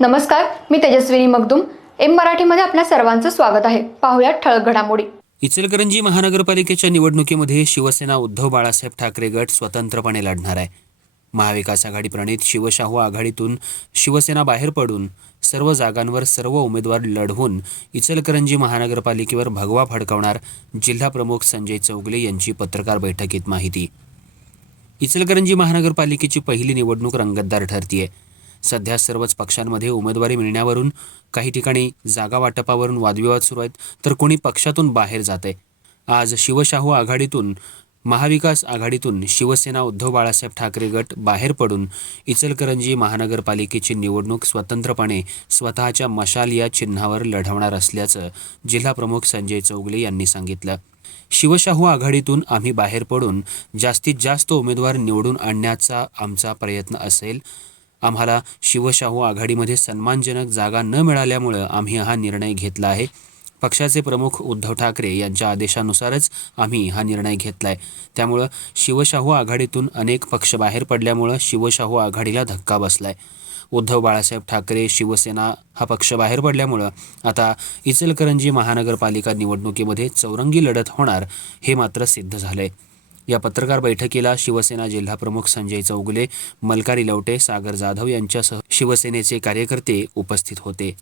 नमस्कार मी तेजस्विनी मगदुम. एम मराठीमध्ये आपल्या सर्वांचं स्वागत आहे. पाहुयात ठळक घडामोडी. इचलकरंजी महानगरपालिकेच्या निवडणुकीमध्ये शिवसेना उद्धव बाळासाहेब ठाकरे गट स्वतंत्रपणे लढणार आहे. महाविकास आघाडी प्रणित शिवशाहू आघाडीतून शिवसेना बाहेर पडून सर्व जागांवर सर्व उमेदवार लढवून इचलकरंजी महानगरपालिकेवर भगवा फडकवणार जिल्हाप्रमुख संजय चौगले यांची पत्रकार बैठकीत माहिती. इचलकरंजी महानगरपालिकेची पहिली निवडणूक रंगतदार ठरतीये. सध्या सर्वच पक्षांमध्ये उमेदवारी मिळण्यावरून काही ठिकाणी जागा वाटपावरून वादविवाद सुरू आहेत तर कोणी पक्षातून बाहेर जात आहे आज शिवशाहू आघाडीतून महाविकास आघाडीतून शिवसेना उद्धव बाळासाहेब ठाकरे गट बाहेर पडून इचलकरंजी महानगरपालिकेची निवडणूक स्वतंत्रपणे स्वतःच्या मशाल या चिन्हावर लढवणार असल्याचं जिल्हाप्रमुख संजय चौगले यांनी सांगितलं. शिवशाहू आघाडीतून आम्ही बाहेर पडून जास्तीत जास्त उमेदवार निवडून आणण्याचा आमचा प्रयत्न असेल आम्हाला शिवशाहू आघाडीमध्ये सन्मानजनक जागा न मिळाल्यामुळं आम्ही हा निर्णय घेतला आहे. पक्षाचे प्रमुख उद्धव ठाकरे यांच्या आदेशानुसारच आम्ही हा निर्णय घेतला आहे त्यामुळं शिवशाहू आघाडीतून अनेक पक्ष बाहेर पडल्यामुळं शिवशाहू आघाडीला धक्का बसला आहे उद्धव बाळासाहेब ठाकरे शिवसेना हा पक्ष बाहेर पडल्यामुळं आता इचलकरंजी महानगरपालिका निवडणुकीमध्ये चौरंगी लढत होणार हे मात्र सिद्ध झालं आहे या पत्रकार बैठकीला शिवसेना जिल्हाप्रमुख संजय चौगुले मलकारी लवटे सागर जाधव यांच्यासह शिवसेनेचे कार्यकर्ते उपस्थित होते.